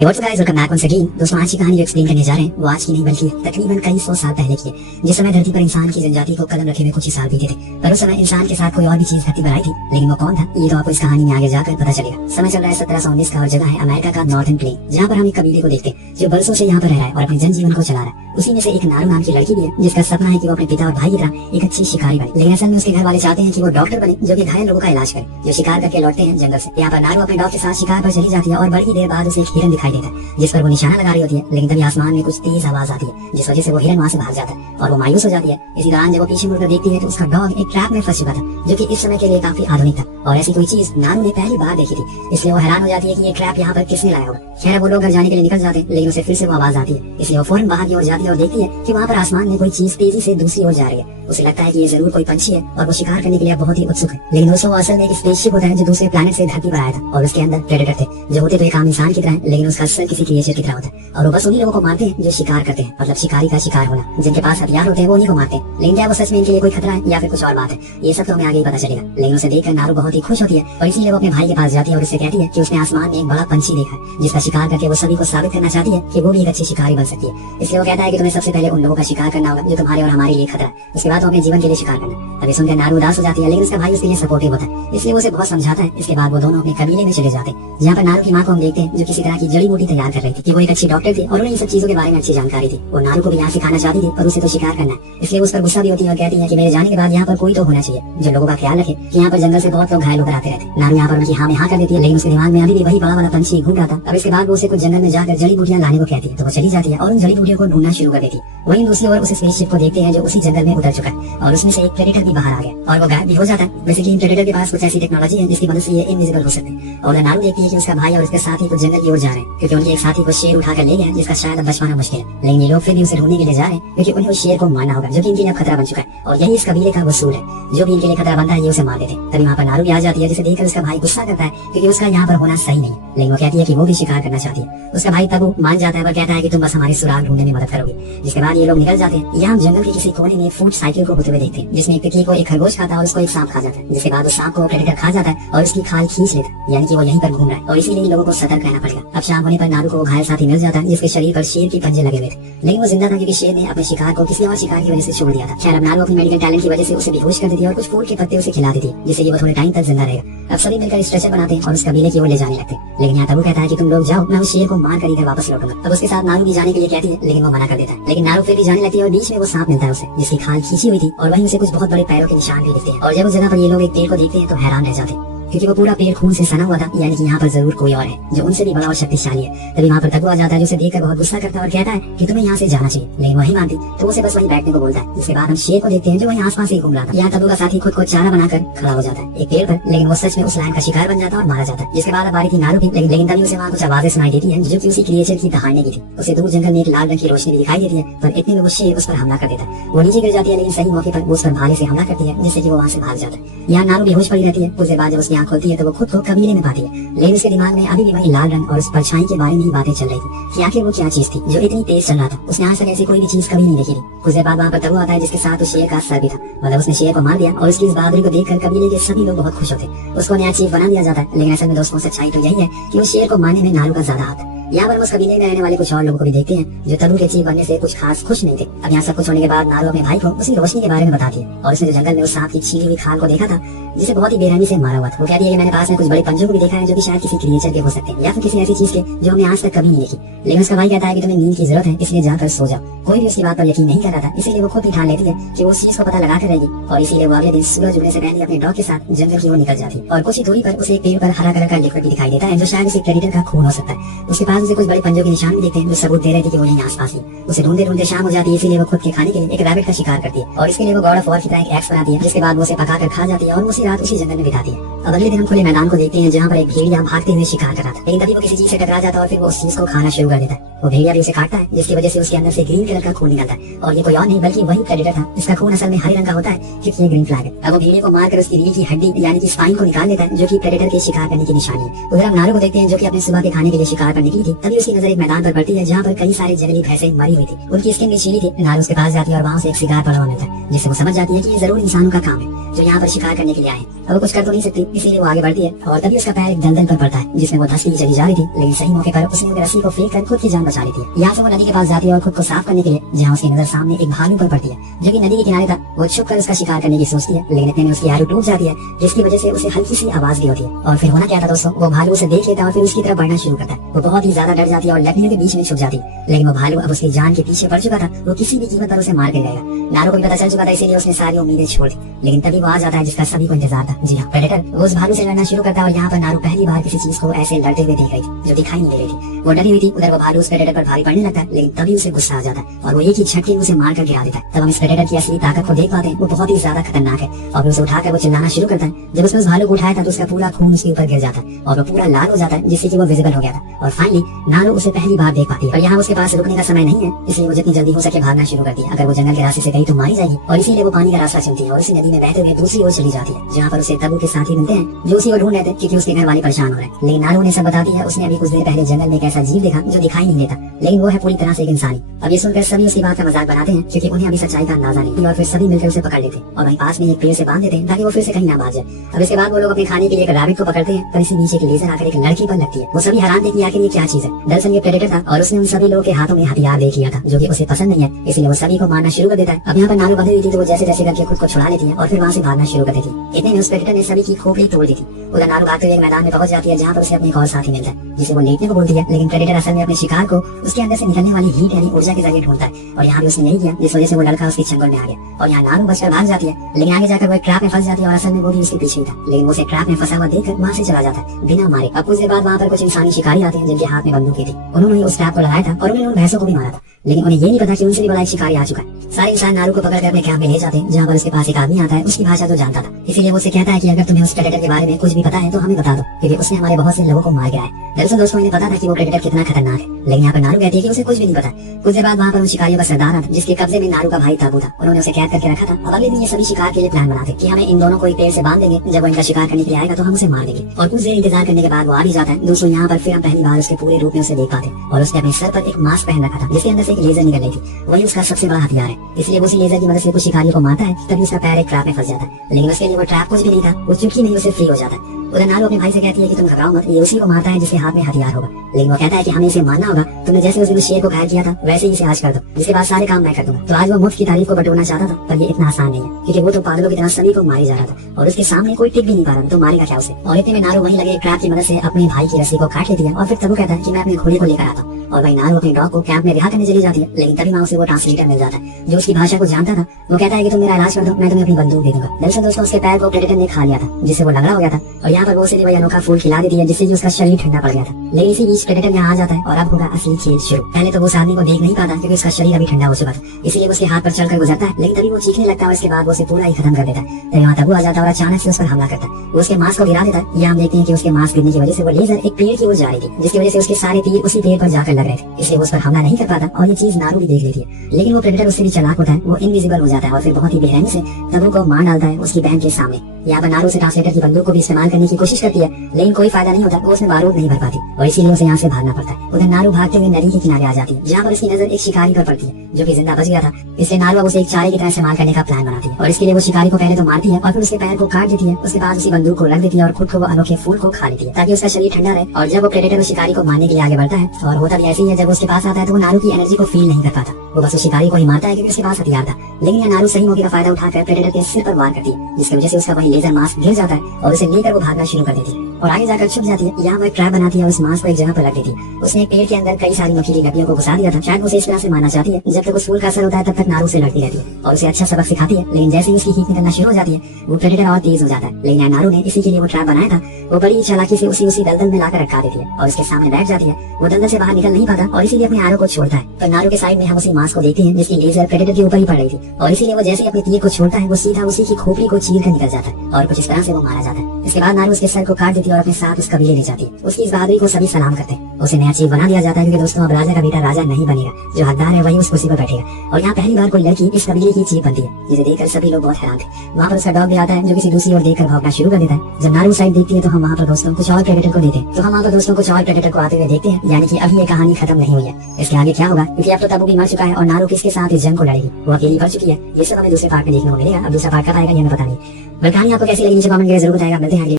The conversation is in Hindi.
What's guys, welcome back once again. दोस्तों, आज की कहानी जो एक्सप्लेन करने जा रहे हैं वो आज की नहीं बल्कि तकरीबन कई सौ साल पहले की है। जिस समय धरती पर इंसान की जनजाति को कदम रखे हुए कुछ ही साल बीते थे, पर उस समय इंसान के साथ कोई और भी चीज धरती पर आई थी, लेकिन वो कौन था ये तो आपको इस कहानी में आगे जाकर पता चलेगा। समय चल रहा है 1719 का और जगह है अमेरिका का नॉर्थर्न प्लेन, जहाँ पर हम एक कबीले को देखते हैं जो बरसों से यहाँ पर रह रहा है और अपने जनजीवन को चला रहा है। उसी में से एक नारू नाम की लड़की भी है जिसका सपना है कि वो अपने पिता और भाई की तरह एक अच्छी शिकारी बने, लेकिन असल में उसके घर वाले चाहते हैं कि वो डॉक्टर बने जो कि घायल लोगों का इलाज करे, जो शिकार करके लौटते हैं जंगल से। यहाँ पर नारू अपने डॉग के साथ शिकार पर चली जाती है और बड़ी देर बाद उसे एक हिरन दिखाई देता है जिस पर वो निशाना लगा रही होती है, लेकिन तभी आसमान में कुछ तेज आवाज आती है जिस वजह से वो हिरन वहाँ से भाग जाता है और वो मायूस हो जाती है। इसी दौरान जब वो पीछे मुड़कर देखती है तो उसका डॉग एक ट्रैप में फंस चुका था जो कि इस समय के लिए काफी आधुनिक था और ऐसी कोई चीज नारू ने पहली बार देखी थी, इसलिए वो हैरान हो जाती है कि ये ट्रैप यहाँ पर किसने लाया होगा। खैर, वो लोग घर जाने के लिए निकल जाते हैं, लेकिन उसे फिर से वो आवाज आती है, इसलिए वो फौरन बाहर की ओर जाती है और देखती है कि वहाँ पर आसमान में कोई चीज तेजी से दूसरी ओर जा रही है। उसे लगता है कि ये जरूर कोई पंछी है और वो शिकार करने के लिए बहुत ही उत्सुक है, लेकिन दोस्तों वो असल में एक स्पेसशिप होता है जो दूसरे प्लैनेट से धरती पर आया था और उसके अंदर प्रेडेटर थे जो होते तो एक आम इंसान की तरह, लेकिन उसका सर किसी क्रिएचर की तरह होता है और वो बस उन्हीं लोगों को मारते हैं जो शिकार करते हैं, मतलब शिकारी का शिकार होना। जिनके पास हथियार होते हैं वो उन्हीं को मारते हैं, लेकिन क्या वो सच में इनके लिए कोई खतरा है या फिर कुछ और बात है, ये सब तो हमें आगे ही पता चलेगा। लेकिन उसे देखकर नारू बहुत ही खुश होती है और इसीलिए वो अपने भाई के पास जाती है और उससे कहती है कि उसने आसमान में एक बड़ा पंछी देखा है जिसका शिकार करके वो सभी को साबित करना चाहती है कि वो भी एक अच्छी शिकारी बन सकती है। इसलिए वो कहता है कि तुम्हें सबसे पहले उन लोगों का शिकार करना होगा जो तुम्हारे और हमारे लिए खतरा है, उसके बाद वो अपने जीवन के लिए शिकार करना। अभी सुनकर नारू उदास हो जाती है, लेकिन उसका भाई उसके लिए सपोर्टिव होता है, इसलिए वो उसे बहुत समझाता है। इसके बाद वो दोनों अपने कबीले में चले जाते हैं जहाँ पर नारू की माँ को हम देखते हैं जो किसी तरह की जड़ी बूटी तैयार कर रही थी कि वो एक अच्छी डॉक्टर थी और उन्हें इन सब चीजों के बारे में अच्छी जानकारी थी। वो नारू को भी यहाँ सिखाना चाहती थी पर उसे तो शिकार करना है, इसलिए उस पर गुस्सा भी होती है और कहती है कि मेरे जाने के बाद यहाँ पर कोई तो होना चाहिए जो लोगों का ख्याल रखे कि यहाँ पर जंगल से बहुत लोग घायल होकर आते रहते। नारू यहाँ पर उनकी हाँ में हाँ कर देती है, लेकिन उसके दिमाग में अभी भी वही बड़ा वाला पंछी घूम रहा था। अब इसके बाद वो उसे कुछ जंगल में जाकर जड़ी बूटियां लाने को कहती है, तो वो चली जाती है और उन जड़ी बूटियों को ढूंढना शुरू कर देती है। वहीं दूसरी ओर उस स्पेसशिप को देखते हैं जो उसी जंगल में उतर चुका है और उसमें से एक प्रेडेटर भी बाहर आ गया और वो गायब भी हो जाता है। वैसे कि प्रेडेटर के पास कुछ ऐसी टेक्नोलॉजी है जिसकी मदद से ये इनविजिबल हो सकते हैं और नारू देखती है कि उसका भाई और उसके साथी कुछ जंगल की ओर जा रहे हैं क्योंकि उनके एक साथी को शेर उठाकर ले गया जिसका शायद अब बच पाना मुश्किल है, लेकिन ये लोग फिर भी उसे ढूंढने के लिए जा रहे हैं क्योंकि उन्हें उस शेर को मारना होगा जो कि इनके लिए खतरा बन चुका है और यही इस कबीले का वसूल है। जो भी इनके लिए खतरा बनता है ये उसे मार देते हैं। तभी वहाँ पर नारू भी आ जाती है जिसे देखकर उसका भाई गुस्सा करता है क्योंकि उसका यहाँ पर होना सही नहीं, लेकिन वो कहती है कि वो भी शिकार करना चाहती है। उसका भाई तब मान जाता है और कहता है कि तुम बस हमारे सुराग ढूंढने में मदद करोगे। जिसके बाद ये लोग निकल जाते हैं। यहाँ जंगल के किसी कोने में फूड साइकिल को होते हुए देखते हैं जिसमें एक तितली को एक खरगोश खाता है और उसको एक सांप खा जाता है, जिसके बाद उस सांप को प्रेडेटर खा जाता है और उसकी खाल खींच लेता है, यानी कि वो यहीं पर घूम रहा है और इसीलिए लोगों को सतर्क रहना पड़ेगा। अब शाम होने पर नारू को घायल साथी मिल जाता है जिसके शरीर पर शेर की पंजे लगे हुए थे, लेकिन वो जिंदा था क्योंकि शेर ने अपने शिकार को किसी और शिकार की वजह से छोड़ दिया था। खैर, अब नारू अपनी मेडिकल टैलेंट की वजह से उसे बेहोश कर देती है और कुछ फूल के पत्ते उसे खिला देती है जिससे ये वो थोड़े टाइम तक जिंदा रहेगा। अब सभी मिलकर स्ट्रेचर बनाते हैं और उस कबीले की ओर ले जाने लगते हैं, लेकिन यहाँ तबू कहता है कि तुम लोग जाओ, मैं उस शेर को मार कर इधर वापस लौटूंगा। अब उसके साथ नारू भी जाने के लिए कहती है, लेकिन वो मना कर देता है। लेकिन नारू फिर भी जाने लगती है और बीच में वो सांप मिलता है उसे जिसकी खाल खींची हुई थी और वहीं उसे कुछ बहुत बड़े पैरों के निशान भी दिखते हैं। और जब उस जगह पर ये लोग एक पेड़ को देखते हैं तो हैरान रह जाते हैं क्योंकि वो पूरा पेड़ खून से सना हुआ था, यानी कि यहाँ पर जरूर कोई और है जो उनसे भी बड़ा और शक्तिशाली है। तभी वहाँ पर तबू आ जाता है जो उसे देखकर बहुत गुस्सा करता है और कहता है कि तुम्हें यहाँ से जाना चाहिए, लेकिन वही मानती तो उसे बस वहीं बैठने को बोलता है। जिसके बाद हम शेर को देखते हैं जो वहीं आसपास ही घूम रहा था। यहाँ तबू का साथी खुद को चारा बनाकर खड़ा हो जाता है एक पेड़ पर, लेकिन वो सच में उस लायन का शिकार बन जाता है और मारा जाता है। जिसके बाद अब आ रही थी नारू की, लेकिन तभी उसे वहाँ कुछ आवाजें सुनाई देती है जो कि उसी क्रिएचर की दहाड़ने की थी। उसे दूर जंगल में एक लाल रंग की रोशनी भी दिखाई देती है, पर इतने में वो शेर उस पर हमला कर देता है। वो नीचे गिर जाती है, लेकिन सही मौके पर वो उस पर भाले से हमला करती है जिससे कि वो वहाँ से भाग जाता है। यहाँ नारू बेहोश पड़ी रहती है। कुछ देर बाद जब उसकी आंख खुलती है तो वो खुद को कबीले में पाती है, लेकिन उसके दिमाग में अभी भी वही लाल रंग और उस परछाई के बारे में ही बातें चल रही थी कि आखिर वो क्या चीज थी जो इतनी तेज चल रहा था। उसने आज तक ऐसी कोई भी चीज कभी नहीं देखी थी। कुछ देर बाद वहाँ पर तबू आता है जिसके साथ उस शेर का सर भी था, मतलब उसने शेर को मार दिया और उसकी इस बहादुरी को देखकर कबीले के सभी लोग बहुत खुश होते। उसको नया चीफ बना दिया जाता है, लेकिन असल में दोस्तों सच्चाई तो यही है कि उस शेर को मारने में नारू का ज्यादा हाथ है। यहाँ पर उस कबीले में रहने वाले कुछ और लोगों को भी देखते हैं जो तबू के चीफ बनने से कुछ खास खुश नहीं थे। अब यहाँ सब कुछ होने के बाद नारू अपने भाई को उसी रोशनी के बारे में बताती है और उसने जो जंगल में उस सांप की छीली हुई खाल को देखा था जिसे बहुत ही बेरहमी से मारा हुआ था। वो कहती है कि मैंने पास में कुछ बड़े पंजों को भी देखा है जो कि शायद किसी क्रिएचर के हो सकते हैं या फिर किसी ऐसी चीज के जो हमने आज तक कभी नहीं देखी। लेकिन उसका भाई कहता है कि तुम्हें नींद की जरूरत है, इसलिए जाकर सो जाओ। कोई भी उसकी बात पर यकीन नहीं कर रहा था, इसीलिए वो खुद भी ठान लेती है कि वो उस चीज को पता लगा कर रहेगी और इसीलिए वो अगले दिन सूरज उगने से पहले अपने डॉग के साथ जंगल की ओर निकल जाती है। और कुछ ही दूरी पर उसे एक पेड़ पर हरा कलर का लिक्विड भी दिखाई देता है जो शायद उसे प्रेडेटर का खून हो सकता है। उसके पास उसे कुछ बड़े पंजों के निशान भी दिखते हैं जो सबूत दे रहे थे कि वो यहीं आसपास ही। उसे ढूंढते ढूंढते शाम हो जाती है, इसीलिए वो खुद के खाने के लिए एक रैबिट का शिकार करती है और इसके लिए वो गॉड ऑफ वॉर की तरह एक एक्स बनाती है, जिसके बाद वो उसे पकाकर खा जाती है और उसी रात उसी जंगल में बिताती है। अब अगले दिन हम खुले मैदान को देखते हैं जहाँ पर एक भेड़िया भागते हुए शिकार कर रहा था, लेकिन तभी वो किसी चीज से टकरा जाता है और फिर वो उस चीज को खाना शुरू कर देता है। वो भेड़िया भी उसे काटता है जिसकी वजह से उसके अंदर से ग्रीन कलर का खून निकलता है और ये कोई और नहीं बल्कि वही प्रेडेटर था। इसका खून असल में हरे रंग का होता है क्योंकि ये ग्रीन फ्लैग है। अब वो भेड़िया को मारकर उसकी रीढ़ की हड्डी यानी कि स्पाइन को निकाल लेता है जो कि प्रेडेटर के शिकार करने की निशानी है। उधर हम नारू को देखते हैं जो कि अपने सुबह के खाने के लिए शिकार पर निकली थी तभी उसकी नजर एक मैदान पर पड़ती है जहाँ पर कई सारे जंगली भैंसें मरी हुई थी। उनकी स्किन भी छीली थी। नारू उसके पास जाती है और वहाँ से एक शिकार पड़ा हुआ मिलता है जिससे वो समझ जाती है कि ये जरूर इंसानों का काम है जो यहाँ पर शिकार करने के लिए आए। अब वो कुछ कर तो नहीं सकती, इसीलिए वो आगे बढ़ती है और तभी उसका पैर एक दलदल पर पड़ता है जिसमें वो धंसती चली जा रही थी, लेकिन सही मौके पर उसने अपनी रस्सी को फेंक कर खुद की जान बचा ली थी। यहाँ से वो नदी के पास जाती है और खुद को साफ करने के लिए जहाँ उसकी नजर सामने एक भालू पर पड़ती है जो कि नदी के किनारे था। वो छुप कर उसका शिकार करने की सोचती है, लेकिन इतने में उसकी आरू टूट जाती है जिसकी वजह से उसे हल्की सी आवाज भी होती है। और फिर होना क्या था दोस्तों, वो भालू उसे देख लेता है और फिर उसकी तरफ बढ़ना शुरू करता है। वो बहुत ही ज्यादा डर जाती है और लकड़ियों के बीच में छुप जाती है, लेकिन वो भालू अब उसकी जान के पीछे पड़ चुका था। वो किसी भी कीमत पर उसे मार के रहेगा। नारू को भी पता चल चुका था, इसीलिए उसने सारी उम्मीदें छोड़ दी। लेकिन तभी वो आ जाता है जिसका सभी को इंतजार था। जी हाँ, प्रेडेटर। वो उस भालू से लड़ना शुरू करता है और यहाँ पर नारू पहली बार किसी चीज को ऐसे लड़ते हुए देख रही थी जो दिखाई नहीं दे रही थी। वो डरी हुई थी। उधर वो भालू उस प्रेडेटर पर भारी पड़ने लगता है, लेकिन तभी उसे गुस्सा आ जाता है और वो एक ही झटके में उसे मार कर गिरा देता है। तब हम इस प्रेडेटर की असली ताकत को देख पाते हैं। वो बहुत ही ज्यादा खतरनाक है और उसे उठाकर वो चिल्लाना शुरू करता है। जब उसने उस भालू को उठाया था तो उसका पूरा खून उसके ऊपर गिर जाता है और वो पूरा लाल हो जाता है जिससे कि वो विजिबल हो गया था। और फाइनली नारू उसे पहली बार देख पाती है। और यहाँ उसके पास रुकने का समय नहीं है, इसलिए वो जितनी जल्दी हो सके भागना शुरू करती है। अगर वो जंगल के रास्ते से गई तो मारी जाएगी और इसीलिए वो पानी का रास्ता चुनती है और इसी नदी में बहते हुए दूसरी ओर चली जाती है जहाँ पर उसे तबू के साथी मिलते हैं जो उसी को ढूंढ रहे थे क्योंकि उसके घर वाले परेशान हो रहे हैं। लेकिन नारू ने सब बताती है। उसने अभी कुछ देर पहले जंगल में एक ऐसा जीव देखा जो दिखाई नहीं देता, लेकिन वो है पूरी तरह से एक इंसानी। अब ये सुनकर सभी उसकी बात का मजाक बनाते हैं क्योंकि उन्हें अभी सच्चाई का अंदाजा नहीं, और फिर सभी मिलकर उसे पकड़ लेते और वहीं पास में एक पेड़ से बांध देते हैं ताकि वो फिर से कहीं ना भाग जाए। अब इसके बाद वो लोग अपने खाने के लिए एक रैबिट को पकड़ते हैं, पर इसी बीच एक लेजर आकर एक लड़की पर लगती है। वो सभी हैरान थे कि आखिर ये क्या चीज है। दरअसल ये प्रेडेटर था और उसने उन सभी लोगों के हाथों में हथियार देख लिया था जो कि उसे पसंद नहीं है, इसलिए वो सभी को मारना शुरू कर देता है। अब यहाँ पर नारू बंधी हुई थी तो वो जैसे जैसे करके खुद को छुड़ा लेती है और फिर वहाँ से भागना शुरू कर देती है। इतने में उस प्रेडेटर ने सभी की खोपड़ी तोड़ दी थी। उधर नारू भागते हुए एक मैदान में पहुंच जाती है जहाँ पर उसे अपने एक और साथी मिलता है जिसे वो लेटने को बोलती है, लेकिन प्रेडेटर असल में अपने शिकार को उसके अंदर से निकलने वाली हीट यानी ऊर्जा के जरिए ढूंढता है और यहाँ भी उसने यही किया जिस वजह से वो लड़का उसके चंगुल में आ गया और यहाँ नारू बचकर भाग जाती है। लेकिन आगे जाकर वो एक ट्रैप में फंस जाती है और असल में वो भी उसके पीछे ही था, लेकिन वो उसे ट्रैप में फंसा हुआ देखकर वहाँ से चला जाता है बिना मारे। अब कुछ देर बाद वहाँ पर कुछ इंसानी शिकारी आते हैं जिनके हाथ में बंदूकें थी। उन्होंने उस ट्रैप को लगाया था और उन्होंने उन भैंसों को भी मारा था, लेकिन उन्हें ये नहीं पता कि उनसे भी बड़ा एक शिकारी आ चुका है। सारे इंसान नारू को पकड़कर अपने कैंप में ले जाते हैं जहाँ पर उसके पास एक आदमी आता है, उसकी भाषा तो जानता था, इसीलिए वो उसे कहता है कि अगर तुम्हें उस प्रेडेटर के बारे में कुछ भी पता है तो हमें बता दो क्योंकि उसने हमारे बहुत से लोगों को मार गिराया है। दरअसल दोस्तों इन्हें पता था कि वो प्रेडेटर कितना खतरनाक है, लेकिन यहाँ पर नारू कहती है कि उसे कुछ भी नहीं पता। कुछ देर बाद वहाँ पर उन शिकारियों का सरदार आता जिसके कब्जे में नारू का भाई ताबू था। उन्होंने उसे कैद करके रखा था। अब अगले दिन ये सभी शिकार के लिए प्लान बनाते कि हमें इन दोनों को एक पेड़ से बांध देंगे, जब वो इनका शिकार करने के लिए आएगा तो हम उसे मार देंगे। और कुछ देर इंतजार करने के बाद वो आ भी जाता है। दोस्तों यहाँ पर फिर हम पहली बार उसके पूरे रूप में उसे देख पाते और उसने अपने सर पर एक मास्क पहन रखा था जिसके अंदर से एक लेजर निकल रही थी। वही उसका सबसे बड़ा हथियार है, इसलिए वो उसी लेजर की मदद से कुछ शिकारियों को मारता है तभी उसका पैर एक ट्रैप में फंस जाता है। लेकिन उसके लिए वो ट्रैप कुछ भी नहीं था, वो चुटकी में उसे फ्री हो जाता है। उधर नारू अपने भाई से कहती है कि तुम घबराओ मत, ये उसी को मारता है जिसके हाथ में हथियार होगा, लेकिन वो कहता है कि हमें इसे मारना होगा। तुमने जैसे उस दिन शेर को घायल किया था वैसे ही इसे आज कर दो, जिसके बाद सारे काम मैं कर दूंगा। तो आज वो मुफ्त की तारीफ को बटोरना चाहता था, पर ये इतना आसान नहीं है क्योंकि वो तो पागलों की तरह सभी को मारे जा रहा था और उसके सामने कोई टिक भी नहीं पा रहा, तो मारेगा क्या उसे। और इतने में नारू वहीं लगे ट्रैप की मदद से अपने भाई की रस्सी को काट लेती है और फिर तबू कहता है कि मैं अपने घोड़े को लेकर आता हूँ। और वही नारू अपने डॉग को कैंप में रिहा करने चली जाती है, लेकिन तभी वहाँ उसे वो ट्रांसलेटर मिल जाता है जो उसकी भाषा को जानता था। वो कहता है कि तुम मेरा इलाज कर दो, मैं तुम्हें अपनी बंदूक दे दूंगा। दरअसल दोस्तों उसके पैर को प्रेडेटर ने खा लिया था जिससे वो लंगड़ा हो गया था और यहाँ पर वो उसे वही अनोखा फूल खिला देती है जिससे कि उसका शरीर ठंडा पड़ गया था। लेकिन इसी बीच प्रेडेटर यहाँ आ जाता है और अब होगा असली खेल शुरू। पहले तो वो उस आदमी को देख नहीं पाता क्योंकि उसका शरीर अभी ठंडा हो चुका था, इसीलिए उसके हाथ पर चलकर गुजरता है, लेकिन तभी वो चीखने लगता है और इसके बाद वो उसे पूरा ही खत्म कर देता है। तभी वहाँ तबू आ जाता है और अचानक से उस पर हमला करता है। वो उसके मास्क को गिरा देता है। यहाँ हम देखते हैं कि उसके मास्क गिरने की वजह से वो लेजर एक पेड़ की ओर जा रही थी जिसकी वजह से उसके सारे तीर उसी पेड़ पर जाकर लग रहे थे, इसलिए उस पर हमला नहीं कर पाता और ये चीज नारू भी देख लेती है। लेकिन वो प्रेडेटर उससे भी चालाक होता है, वो इनविजिबल हो जाता है और फिर बहुत ही बेरहमी से तबू को मार डालता है उसकी बहन के सामने। यहाँ पर नारू से ट्रांसलेटर की बंदूक को भी इस्तेमाल करने की कोशिश करती है, लेकिन कोई फायदा नहीं होता, वो उसमें बारूद नहीं भर पाती और इसीलिए उसे यहाँ से भागना पड़ता है। उधर नारू भागते हुए नदी के किनारे आ जाती है जहाँ पर उसकी नजर एक शिकारी पर पड़ती है जो कि जिंदा बच गया था, इसलिए नारू अब उसे एक चारे की तरह इस्तेमाल करने का प्लान बनाती है और इसके लिए वो शिकारी को पहले तो मारती है और फिर उसके पैर को काट देती है। उसके बाद उसी बंदूक को रख देती है और खुद को वो अनोखे फूल को खा लेती है ताकि उसका शरीर ठंडा रहे। और जब वो प्रेडेटर उस शिकारी को मारने के लिए आगे बढ़ता है और होता भी ऐसे ही है, जब उसके पास आता है तो वो नारू की एनर्जी को फील नहीं कर पाता, वो बस उस शिकारी को ही मारता है क्योंकि उसके पास हथियार था। लेकिन यह नारू सही मौके का फायदा उठाकर प्रेडेटर के सिर पर वार करती है जिसकी वजह से उसका वही लेजर मास्क गिर जाता है और उसे लेकर वो भागना शुरू कर देती है और आगे जाकर छुप जाती है। यहाँ वो एक ट्रैप बनाती है और उस मास्क को एक जगह पर रख देती है। उसने एक पेड़ के अंदर कई सारी नुकीली लकड़ियों को घुसा दिया था, शायद उसे इस तरह से मारना चाहती है जब तक उस फूल का असर होता है तब तक नारू से लड़ती रहती है और उसे अच्छा सबक सिखाती है। लेकिन जैसे ही उसकी हीट निकलना शुरू हो जाती है वो प्रेडेटर और तेज हो जाता है। लेकिन नारू ने इसी के लिए वो ट्रैप बनाया था, वो बड़ी चालाकी से उसी दलदल में लाकर रखा देती है और उसके सामने बैठ जाती है। वो दलदल से बाहर निकल नहीं पाता और इसीलिए अपने आरो को छोड़ता है। तो नारू के साइड में हम उसी मास्क को देखते हैं जिसकी लेजर प्रेडेटर के ऊपर ही पड़ रही थी और इसीलिए वो जैसे अपने तीर को छोड़ता है वो सीधा उसी की खोपड़ी को चीर कर निकल जाता है और कुछ इस तरह से वो मारा जाता है। इसके बाद नारू उसके सर को काट देती है और अपने साथ उस कबीले ले जाती है। उसकी इस बहादुरी को सभी सलाम करते हैं। उसे नया चीफ बना दिया जाता है क्योंकि दोस्तों अब राजा का बेटा राजा नहीं बनेगा, जो हकदार है वही उस कुर्सी पर बैठेगा। और यहाँ पहली बार कोई लड़की इस कबीले की चीफ बनती है, जिसे देखकर सभी लोग बहुत हैरान थे। वहाँ पर उसका डॉग भी आता है जो किसी दूसरी ओर देखकर भौंकना शुरू कर देता है। जब नारू साइड देखती है तो हम वहाँ पर दोस्तों कुछ और प्रेडेटर को देते हैं। तो हम वहाँ पर दोस्तों कुछ और प्रेडेटर को आते हुए देखते हैं, यानी कि अभी ये कहानी खत्म नहीं हुई है। इसके आगे क्या होगा, क्योंकि अब तो तबू भी मर चुका है और नारू किसके साथ इस जंग को लड़ेगी, वो अकेली बढ़ चुकी है। ये सब हमें दूसरे पार्ट में देखने को मिलेगा। अब दूसरा पार्ट कब आएगा ये हमें पता नहीं। बल कहानी आपको कैसी लगी नीचे कमेंट करके जरूर बताएगा। मिलते हैं अगले